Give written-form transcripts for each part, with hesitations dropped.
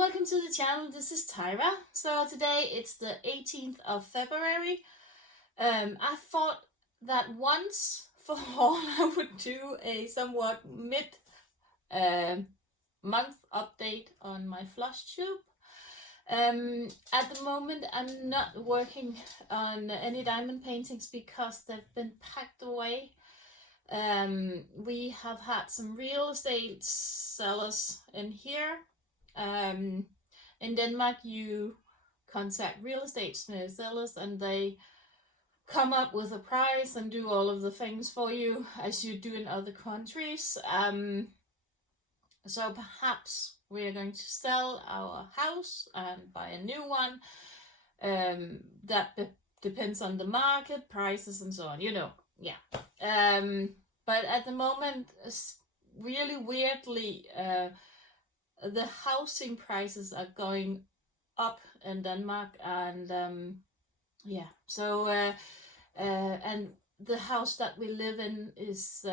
welcome to the channel. This is Tyra. So today it's the 18th of February. I thought that once for all I would do a somewhat month update on my Flosstube. At the moment I'm not working on any diamond paintings because they've been packed away. We have had some real estate sellers in here. In Denmark, you contact real estate sellers and they come up with a price and do all of the things for you as you do in other countries. So perhaps we are going to sell our house and buy a new one. That depends on the market, prices and so on, yeah. But at the moment, really weirdly, the housing prices are going up in Denmark, and and the house that we live in is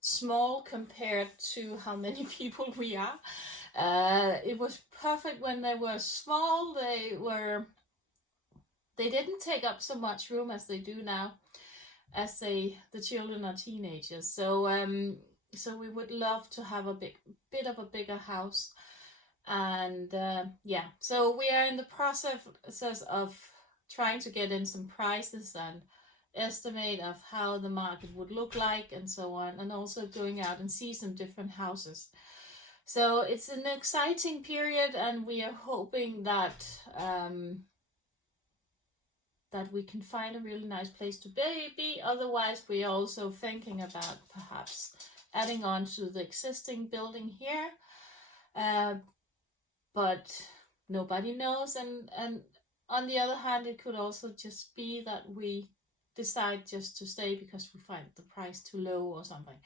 small compared to how many people we are. It was perfect when they were small. They didn't take up so much room as they do now, as the children are teenagers. So we would love to have a bit of a bigger house, and so we are in the process of trying to get in some prices and estimate of how the market would look like and so on, and also going out and see some different houses. So it's an exciting period, and we are hoping that that we can find a really nice place to be. Otherwise, we're also thinking about perhaps adding on to the existing building here, but nobody knows. And on the other hand, it could also just be that we decide just to stay because we find the price too low or something.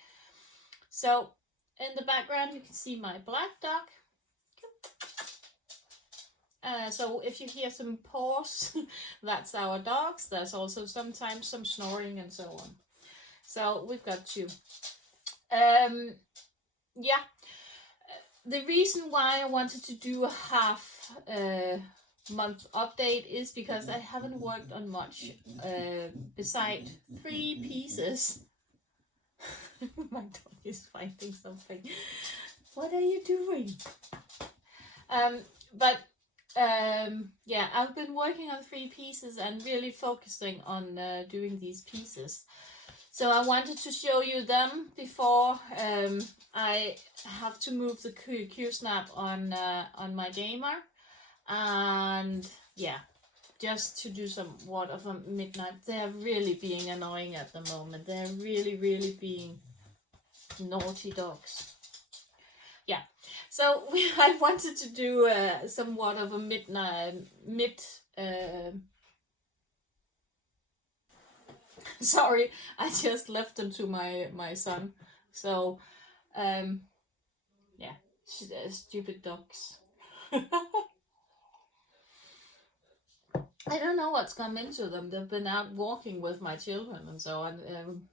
So in the background you can see my black dog. So if you hear some paws, that's our dogs. There's also sometimes some snoring and so on. So we've got two. The reason why I wanted to do a half month update is because I haven't worked on much beside 3 pieces. My dog is finding something. What are you doing? I've been working on 3 pieces and really focusing on doing these pieces. So I wanted to show you them before I have to move the Q-snap on my gamer, and just to do somewhat of a midnight. They're really being annoying at the moment. They're really being naughty dogs. Yeah, so I wanted to do somewhat of a sorry, I just left them to my son. So, stupid dogs. I don't know what's come into them. They've been out walking with my children and so on.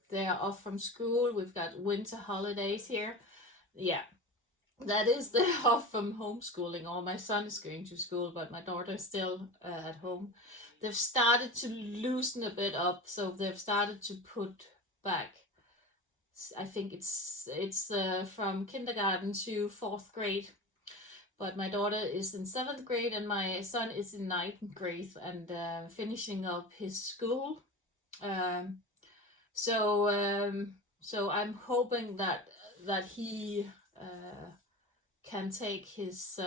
They are off from school. We've got winter holidays here. Yeah, that is, they're off from homeschooling. Or my son is going to school, but my daughter is still at home. They've started to loosen a bit up, so they've started to put back, I think it's from kindergarten to 4th grade, but my daughter is in 7th grade and my son is in 9th grade and finishing up his school. So I'm hoping that he can take his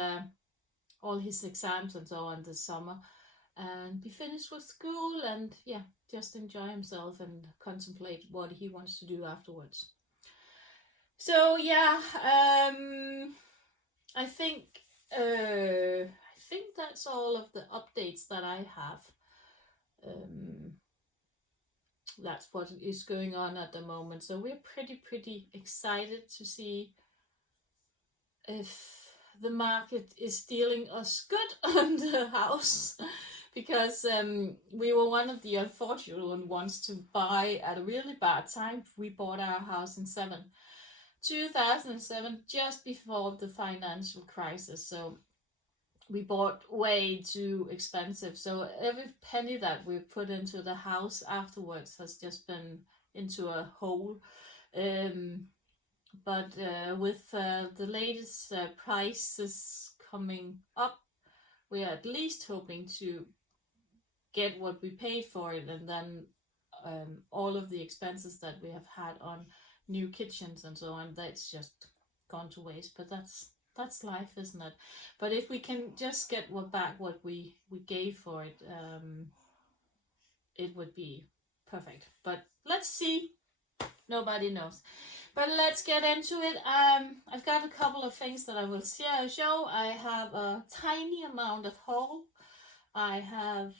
all his exams and so on this summer and be finished with school, and just enjoy himself and contemplate what he wants to do afterwards. So I think that's all of the updates that I have. That's what is going on at the moment. So we're pretty excited to see if the market is dealing us good on the house. Because we were one of the unfortunate ones to buy at a really bad time. We bought our house in 2007, just before the financial crisis. So we bought way too expensive. So every penny that we put into the house afterwards has just been into a hole. Um, but with the latest prices coming up, we are at least hoping to get what we paid for it, and then all of the expenses that we have had on new kitchens and so on, that's just gone to waste. But that's life, isn't it? But if we can just get what we gave for it, it would be perfect. But let's see. Nobody knows. But let's get into it. I've got a couple of things that I will show. I have a tiny amount of haul. I have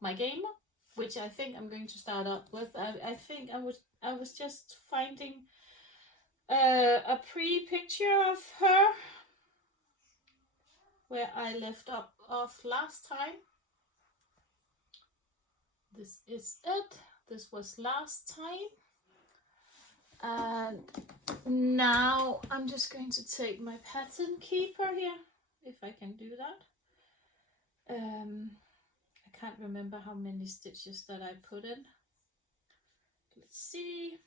my gamer, which I think I'm going to start up with. I think I was just finding a pre-picture of her where I left off last time. This is it. This was last time. And now I'm just going to take my pattern keeper here, if I can do that. I can't remember how many stitches that I put in. Let's see.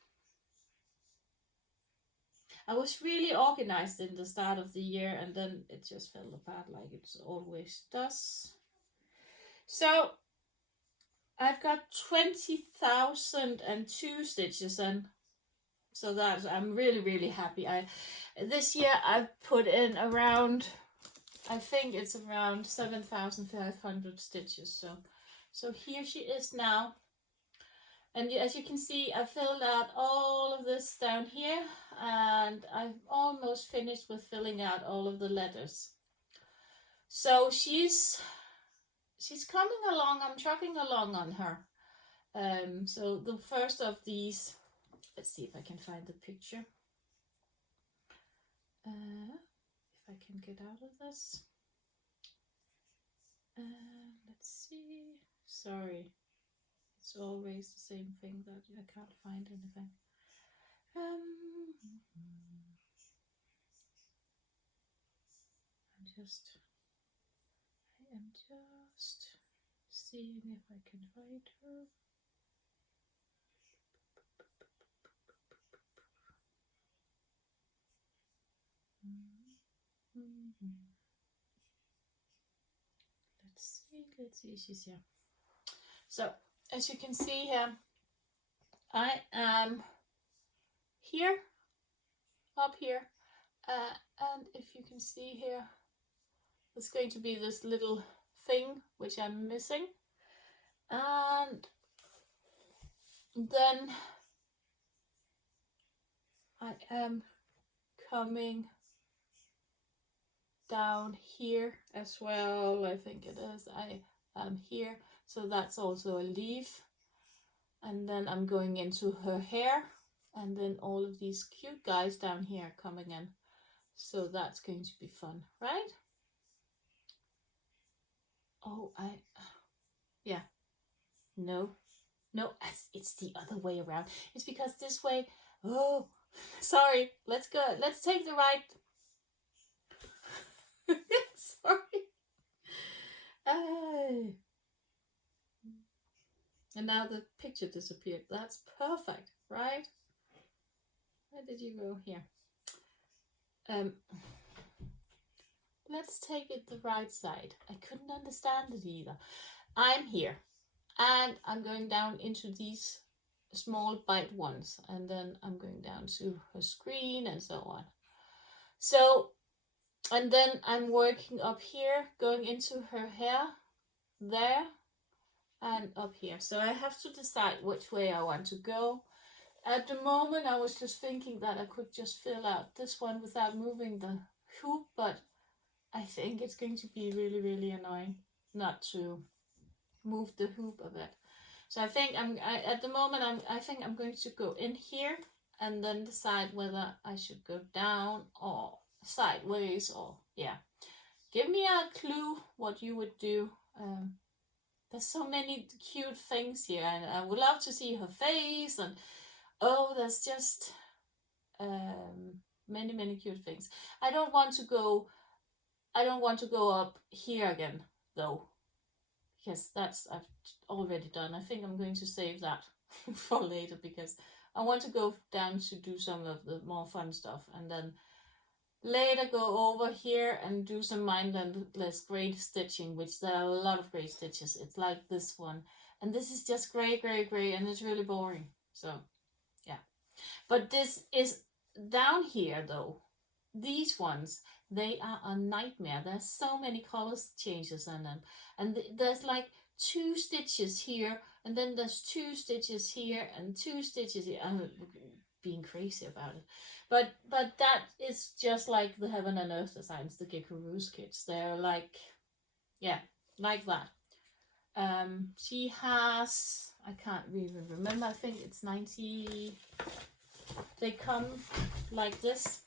I was really organized in the start of the year, and then it just fell apart like it always does. So I've got 20,002 stitches in. So that's, I'm really happy. This year I've put in around, I think it's around 7,500 stitches. So here she is now. And as you can see, I filled out all of this down here, and I've almost finished with filling out all of the letters. So she's coming along. I'm trucking along on her. So the first of these, let's see if I can find the picture. If I can get out of this. Let's see. Sorry. It's always the same thing that I can't find anything. I'm just seeing if I can find her. Let's see, she's here. So, as you can see here, I am here, up here, and if you can see here, there's going to be this little thing which I'm missing, and then I am coming down here as well. I think it is. I am here, so that's also a leaf, and then I'm going into her hair, and then all of these cute guys down here coming in. So that's going to be fun, right? Oh, yeah, no, it's the other way around. It's because this way, oh, sorry, let's go, let's take the right. Sorry. And now the picture disappeared. That's perfect, right? Where did you go? Here. Let's take it the right side. I couldn't understand it either. I'm here, and I'm going down into these small bite ones, and then I'm going down to her screen and so on. So, and then I'm working up here, going into her hair, there, and up here. So I have to decide which way I want to go. At the moment, I was just thinking that I could just fill out this one without moving the hoop, but I think it's going to be really annoying not to move the hoop a bit. So I think at the moment I think I'm going to go in here and then decide whether I should go down or sideways, or yeah. Give me a clue what you would do. There's so many cute things here, and I would love to see her face, and oh, there's just many cute things. I don't want to go I don't want to go up here again though, because that's I've already done. I think I'm going to save that for later, because I want to go down to do some of the more fun stuff, and then later go over here and do some mindless gray stitching, which there are a lot of gray stitches. It's like this one, and this is just gray, and it's really boring. So yeah, but this is down here though. These ones, they are a nightmare. There's so many colors changes in them, and there's like 2 stitches here, and then there's 2 stitches here and 2 stitches here. I'm being crazy about it, but that is just like the Heaven and Earth designs, the Gecko Rouge kits. They're like, yeah, like that. She has, I can't even remember, I think it's 90. They come like this,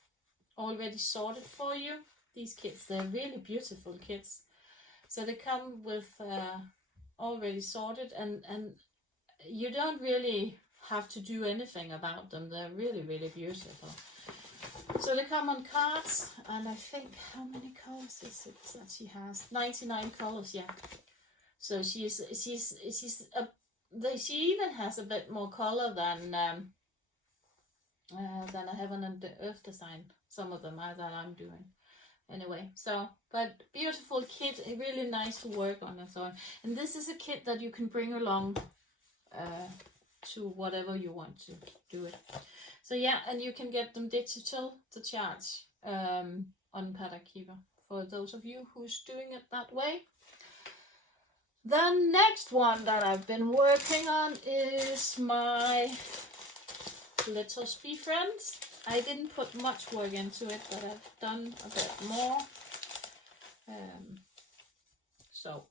already sorted for you. These kits, they're really beautiful kits. So they come with already sorted, and you don't really have to do anything about them. They're really beautiful. So they come on cards, and I think, how many colors is it that she has? 99 colors, yeah. So she even has a bit more color than a Heaven and Earth design. Some of them are that I'm doing. Anyway, so, but beautiful kit, really nice to work on and so on. And this is a kit that you can bring along to whatever you want to do it. So yeah, and you can get them digital to charge on Paddock Keeper, for those of you who's doing it that way. The next one that I've been working on is my Little Spee Friends. I didn't put much work into it, but I've done a bit more. So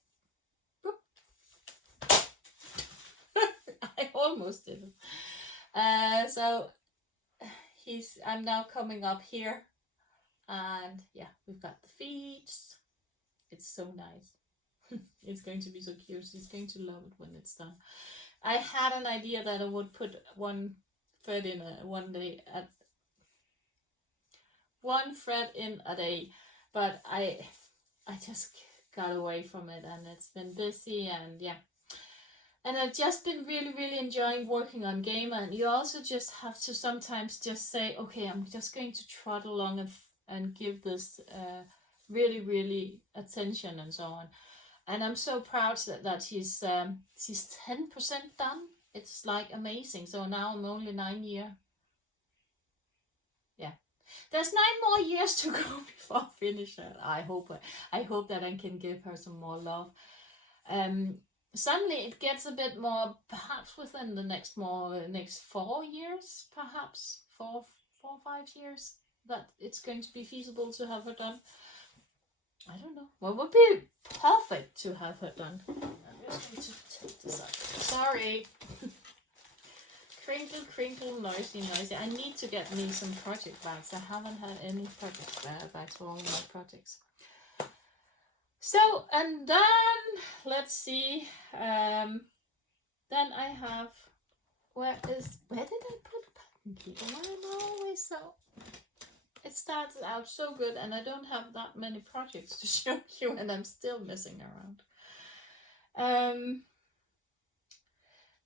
I almost did it. So I'm now coming up here, and yeah, we've got the feet. It's so nice. It's going to be so cute. She's going to love it when it's done. I had an idea that I would put one thread in one thread in a day, but I just got away from it, and it's been busy, and yeah. And I've just been really enjoying working on game, and you also just have to sometimes just say, okay, I'm just going to trot along and give this really attention and so on. And I'm so proud that she's 10% done. It's like amazing. So now I'm only 9 years. Yeah, there's 9 more years to go before I finish it. I hope that I can give her some more love. Suddenly it gets a bit more, perhaps within the next 4 years, perhaps 4 or 5 years, that it's going to be feasible to have her done. I don't know. Well, it would be perfect to have her done. I'm just going to take this up. Sorry. Crinkle, noisy. I need to get me some project bags. I haven't had any project bags for all my projects. So, and then, let's see. Then I have, where did I put Pattern Keeper? Why am I always so... It started out so good, and I don't have that many projects to show you, and I'm still messing around.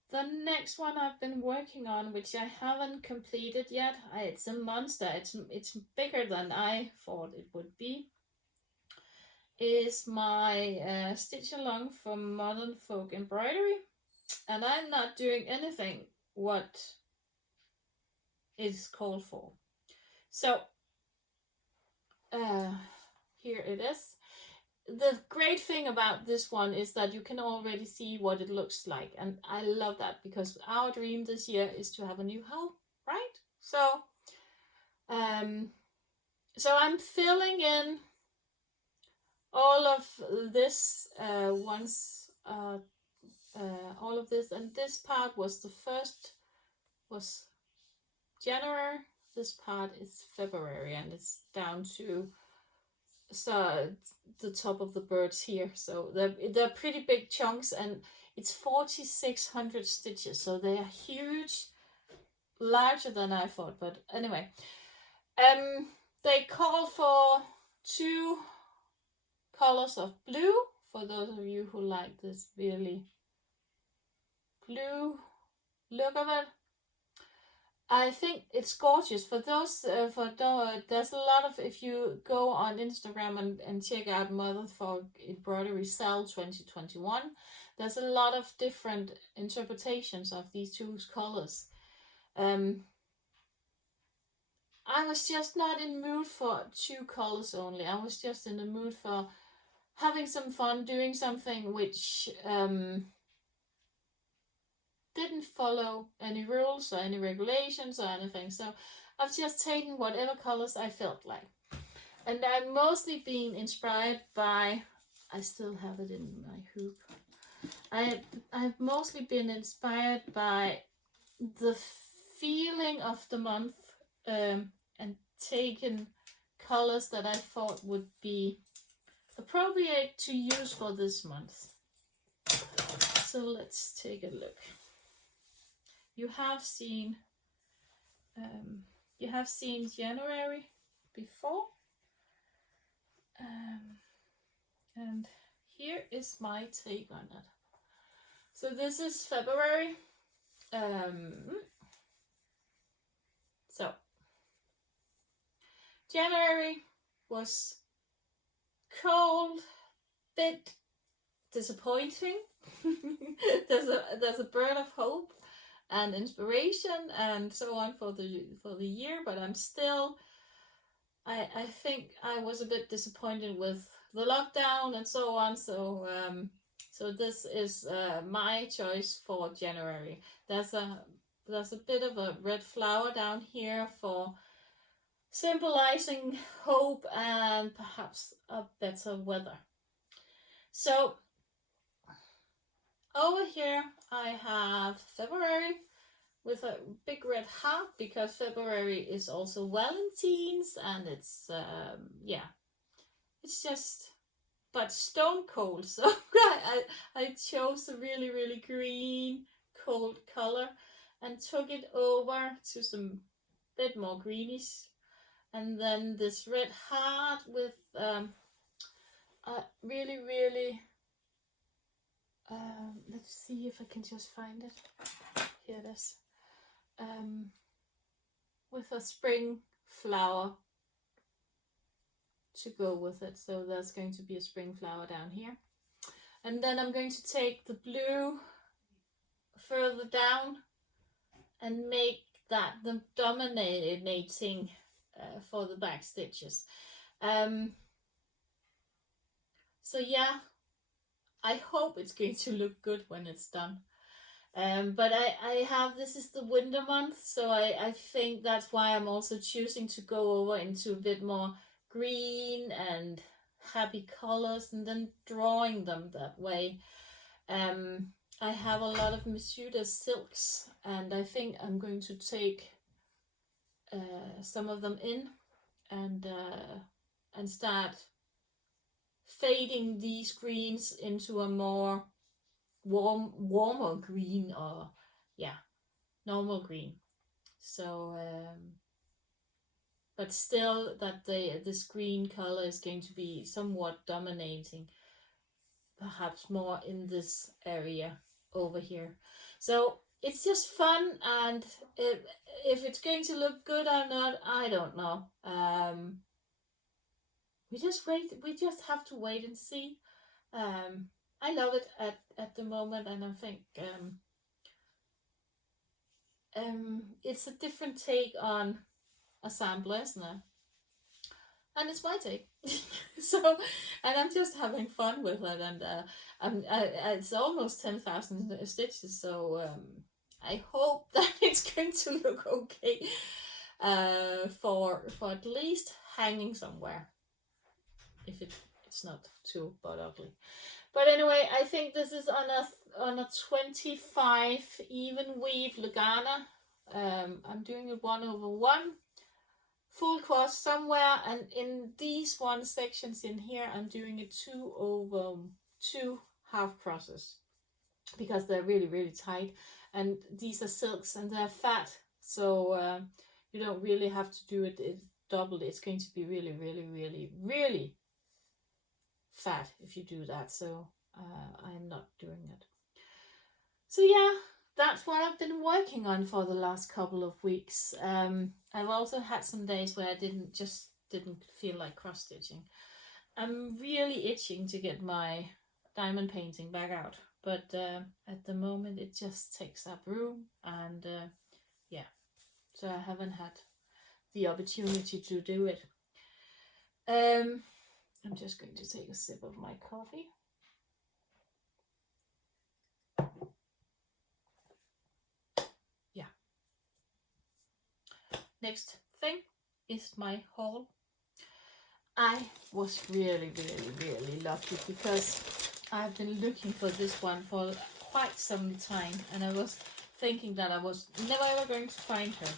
The next one I've been working on, which I haven't completed yet, it's a monster. It's bigger than I thought it would be. Is my stitch along from Modern Folk Embroidery, and I'm not doing anything what is called for. So here it is. The great thing about this one is that you can already see what it looks like, and I love that, because our dream this year is to have a new home, right? So I'm filling in all of this all of this, and this part was January. This part is February, and it's down to the top of the birds here. So they're pretty big chunks, and it's 4,600 stitches, so they are huge, larger than I thought. But anyway, they call for 2 colors of blue, for those of you who like this really blue look of it. I think it's gorgeous. For those, there's a lot of, if you go on Instagram and check out Mother for Embroidery SAL 2021, there's a lot of different interpretations of these two colors. I was just not in the mood for two colors only. I was just in the mood for having some fun, doing something which didn't follow any rules or any regulations or anything. So I've just taken whatever colors I felt like. And I've mostly been inspired by, I still have it in my hoop. I've mostly been inspired by the feeling of the month, and taken colors that I thought would be appropriate to use for this month. So let's take a look. You have seen January before, and here is my take on it. So this is February. So January was cold, bit disappointing. there's a bird of hope and inspiration and so on for the year, but I'm still, I think I was a bit disappointed with the lockdown and so on. So this is my choice for January. There's a bit of a red flower down here for symbolizing hope and perhaps a better weather. So over here I have February with a big red heart, because February is also Valentine's, and it's it's just, but stone cold. So I chose a really, really green cold color and took it over to some bit more greenish, and then this red heart with a really, really let's see if I can just find it. Here it is. With a spring flower to go with it. So there's going to be a spring flower down here. And then I'm going to take the blue further down and make that the dominating for the back stitches. So yeah, I hope it's going to look good when it's done. But I have, this is the winter month, so I think that's why I'm also choosing to go over into a bit more green and happy colors and then drawing them that way. I have a lot of Misuda silks, and I think I'm going to take some of them in and start fading these greens into a more warmer green, or normal green. So but still that this green color is going to be somewhat dominating, perhaps more in this area over here. So it's just fun, and if it's going to look good or not, I don't know. We just have to wait and see. I love it at the moment, and I think it's a different take on a sampler, isn't it? And it's my take. So, and I'm just having fun with it, and it's almost 10,000 stitches, so I hope that it's going to look okay for at least hanging somewhere, if it's not too ugly. But anyway, I think this is on a 25 even weave Lugana. I'm doing it 1/1 full cross somewhere, and in these one sections in here I'm doing it 2/2 half crosses, because they're really, really tight, and these are silks and they're fat, so you don't really have to do it double. It's going to be really, really, really, really fat if you do that. So I'm not doing it. So yeah, that's what I've been working on for the last couple of weeks. I've also had some days where I didn't feel like cross stitching. I'm really itching to get my diamond painting back out, but at the moment it just takes up room, and yeah, so I haven't had the opportunity to do it. I'm just going to take a sip of my coffee. Yeah. Next thing is my haul. I was really lucky because I've been looking for this one for quite some time, and I was thinking that I was never ever going to find her.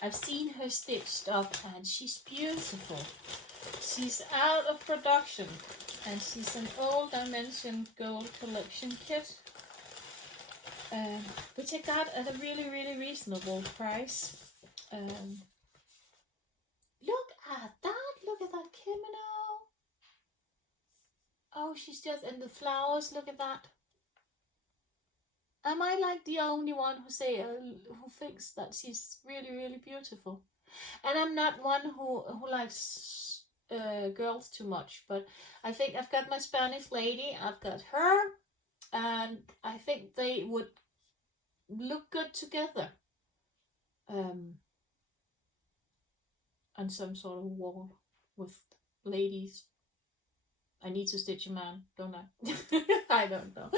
I've seen her stitched up and she's beautiful. She's out of production and she's an old Dimension Gold collection kit, which I got at a really reasonable price. Look at that! Look at that kimono! Oh, she's just in the flowers. Look at that. Am I like the only one who thinks that she's really beautiful? And I'm not one who likes girls too much, but I think I've got my Spanish lady, I've got her, and I think they would look good together on some sort of wall with ladies. I need to stitch a man, don't I? I don't know.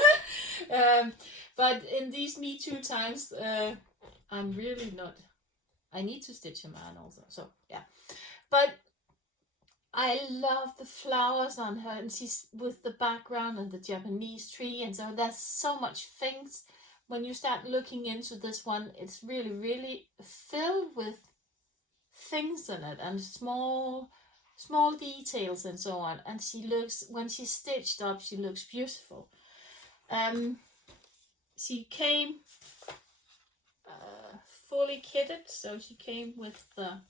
But in these Me Too times, I'm really not. I need to stitch a man also. So yeah, but I love the flowers on her, and she's with the background and the Japanese tree, and so there's so much things. When you start looking into this one, it's really filled with things in it and small details and so on. And she looks, when she's stitched up, she looks beautiful. She came fully kitted, so she came with the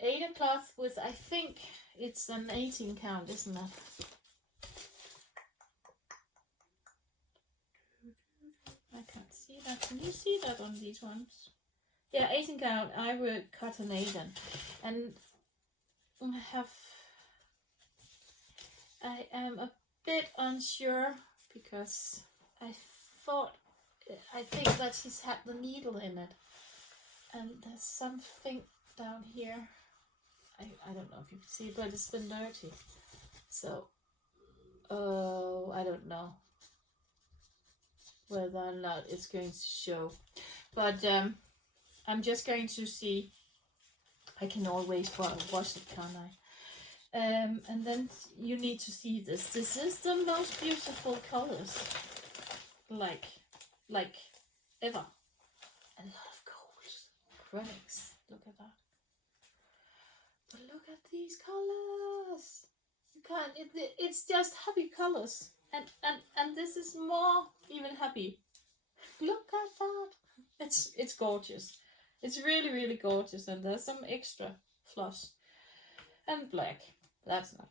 Ada cloth with, I think it's an 18 count, isn't it? I can't see that. Can you see that on these ones? Yeah, 18 count. I would cut an 8 and I am a bit unsure because I think that she's had the needle in it, and there's something down here. I don't know if you can see, but it's been dirty. So, I don't know whether or not it's going to show, but I'm just going to see. I can always wash it, can't I? And then you need to see this. This is the most beautiful colors, like ever. A lot of gold, acrylics. Look at that. But look at these colors. You can't. It's just happy colors, and this is more even happy. Look at that. It's gorgeous. It's really gorgeous, and there's some extra floss and black. That's not.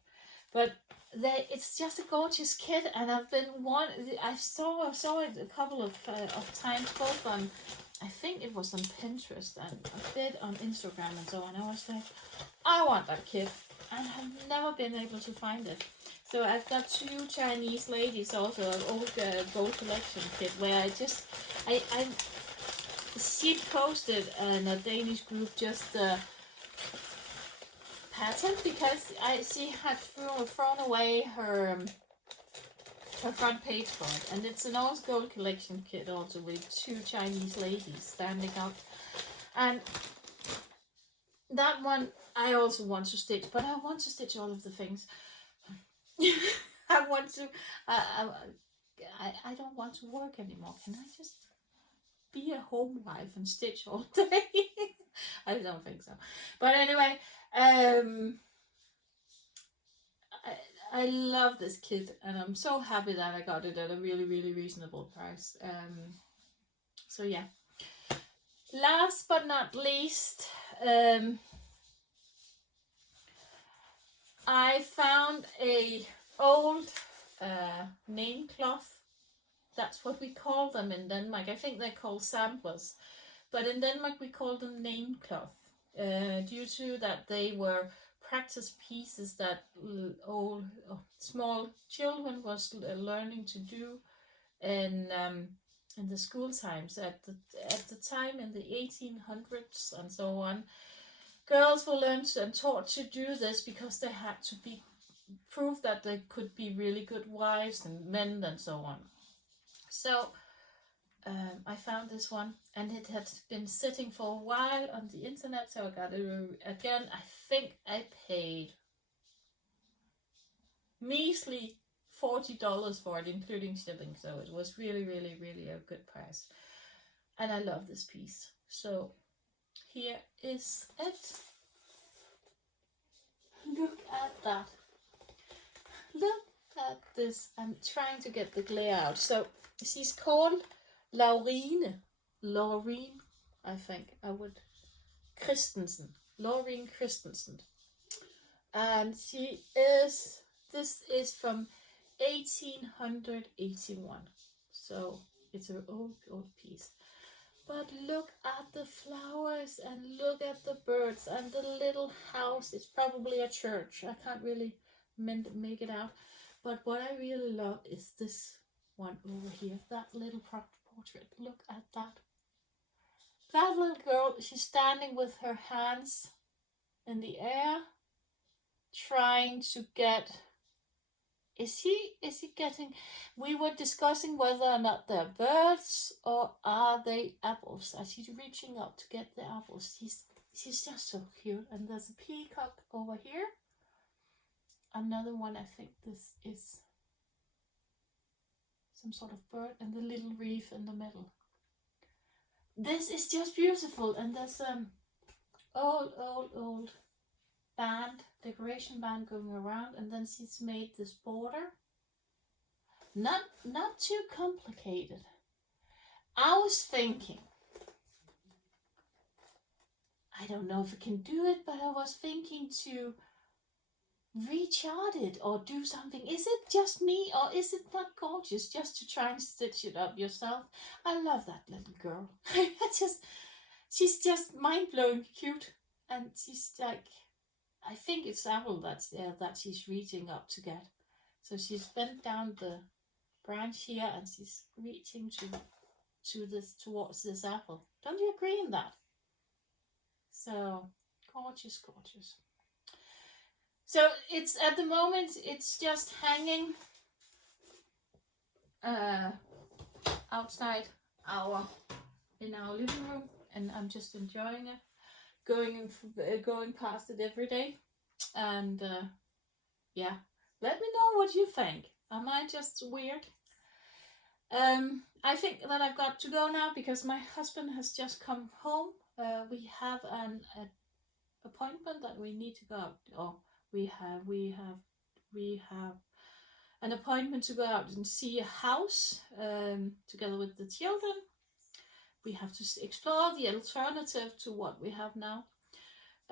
But it's just a gorgeous kit, and I saw it a couple of times, both on, I think it was on Pinterest and a bit on Instagram and so on. I was like, I want that kit, and I've never been able to find it. So I've got 2 Chinese ladies also, an old gold collection kit where she posted in a Danish group just pattern because she had thrown away her front page for it, and it's an old gold collection kit also with 2 Chinese ladies standing up, and that one I also want to stitch, but I want to stitch all of the things. I want to. I don't want to work anymore. Can I just be a home wife and stitch all day? I don't think so. But anyway, I love this kit, and I'm so happy that I got it at a really reasonable price. So yeah. Last but not least, I found a old name cloth. That's what we call them in Denmark. I think they're called samplers. But in Denmark we call them name cloth. Due to that they were practice pieces that old small children was learning to do in the school times at the time in the 1800s and so on. Girls were learned and taught to do this because they had to be prove that they could be really good wives and men and so on. So I found this one, and it had been sitting for a while on the internet, so I got it again. I think I paid measly $40 for it, including shipping, so it was really, really, really a good price. And I love this piece. So here is it. Look at that. Look at this. I'm trying to get the glare out. So she's called Laurine, I think I would, Christensen, Laurine Christensen, and this is from 1881, so it's an old piece. But look at the flowers and look at the birds and the little house. It's probably a church. I can't really make it out, but what I really love is this one over here, that little portrait. Look at that. That little girl, she's standing with her hands in the air, trying to get. Is he getting? We were discussing whether or not they're birds or are they apples. As she's reaching up to get the apples, she's just so cute. And there's a peacock over here. Another one. I think this is some sort of bird, and the little reef in the middle. This is just beautiful, and there's old band, decoration band going around, and then she's made this border. Not too complicated. I was thinking, I don't know if I can do it, but I was thinking to rechart it or do something. Is it just me, or is it not gorgeous just to try and stitch it up yourself? I love that little girl. She's just mind-blowing cute, and she's like, I think it's apple that she's reaching up to get. So she's bent down the branch here, and she's reaching towards this apple. Don't you agree in that? So gorgeous. So it's at the moment it's just hanging outside in our living room, and I'm just enjoying it, going past it every day, and yeah, let me know what you think. Am I just weird? I think that I've got to go now because my husband has just come home. We have an appointment that we need to go out, or we have an appointment to go out and see a house together with the children. We have to explore the alternative to what we have now.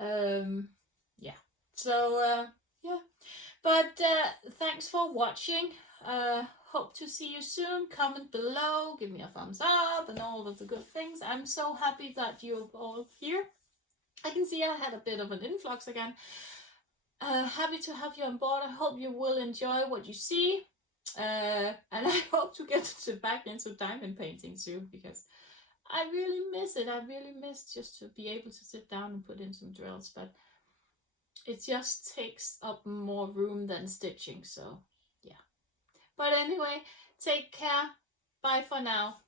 Yeah. So yeah. But thanks for watching. Hope to see you soon. Comment below, give me a thumbs up, and all of the good things. I'm so happy that you're all here. I can see I had a bit of an influx again. Happy to have you on board. I hope you will enjoy what you see. And I hope to get back into diamond painting soon, because I really miss it. I really miss just to be able to sit down and put in some drills, but it just takes up more room than stitching. So yeah. But anyway, take care. Bye for now.